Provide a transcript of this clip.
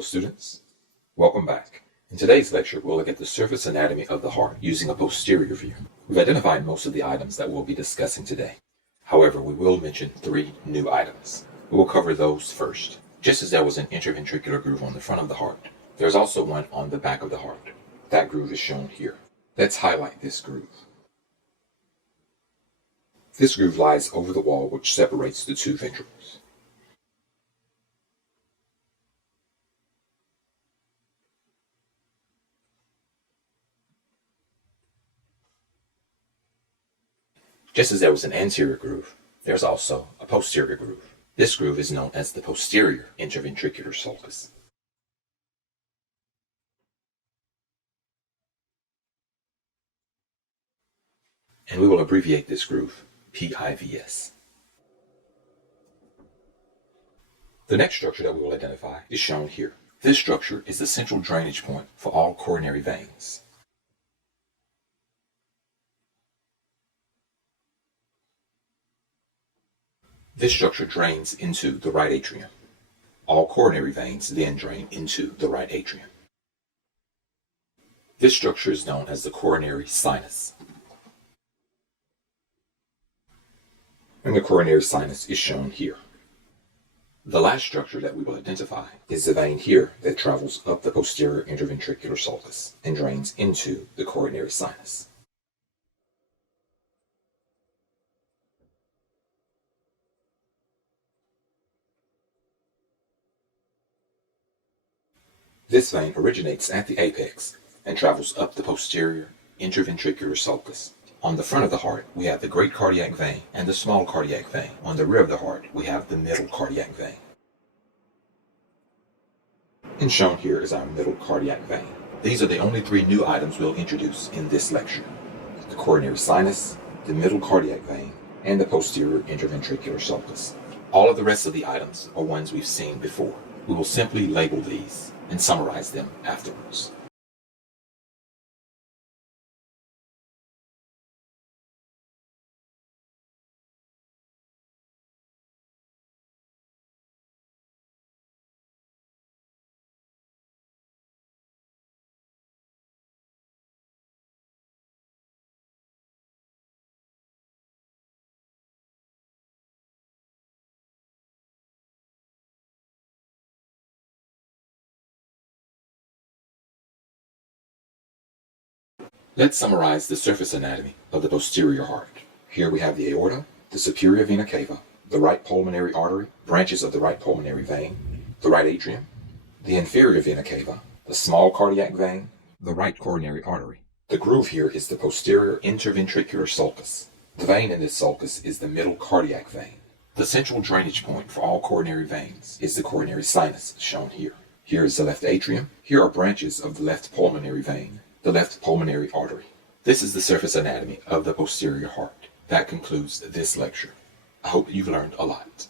Hello students, welcome back. In today's lecture, we'll look at the surface anatomy of the heart using a posterior view. We've identified most of the items that we'll be discussing today. However, we will mention 3 new items. We will cover those first. Just as there was an interventricular groove on the front of the heart, there's also one on the back of the heart. That groove is shown here. Let's highlight this groove. This groove lies over the wall which separates the 2 ventricles. Just as there was an anterior groove, there's also a posterior groove. This groove is known as the posterior interventricular sulcus. And we will abbreviate this groove PIVS. The next structure that we will identify is shown here. This structure is the central drainage point for all coronary veins. This structure drains into the right atrium. All coronary veins then drain into the right atrium. This structure is known as the coronary sinus. And the coronary sinus is shown here. The last structure that we will identify is the vein here that travels up the posterior interventricular sulcus and drains into the coronary sinus. This vein originates at the apex and travels up the posterior interventricular sulcus. On the front of the heart, we have the great cardiac vein and the small cardiac vein. On the rear of the heart, we have the middle cardiac vein. And shown here is our middle cardiac vein. These are the only 3 new items we'll introduce in this lecture: the coronary sinus, the middle cardiac vein, and the posterior interventricular sulcus. All of the rest of the items are ones we've seen before. We will simply label these and summarize them afterwards. Let's summarize the surface anatomy of the posterior heart. Here we have the aorta, the superior vena cava, the right pulmonary artery, branches of the right pulmonary vein, the right atrium, the inferior vena cava, the small cardiac vein, the right coronary artery. The groove here is the posterior interventricular sulcus. The vein in this sulcus is the middle cardiac vein. The central drainage point for all coronary veins is the coronary sinus, shown here. Here is the left atrium. Here are branches of the left pulmonary vein, the left pulmonary artery. This is the surface anatomy of the posterior heart. That concludes this lecture. I hope you've learned a lot.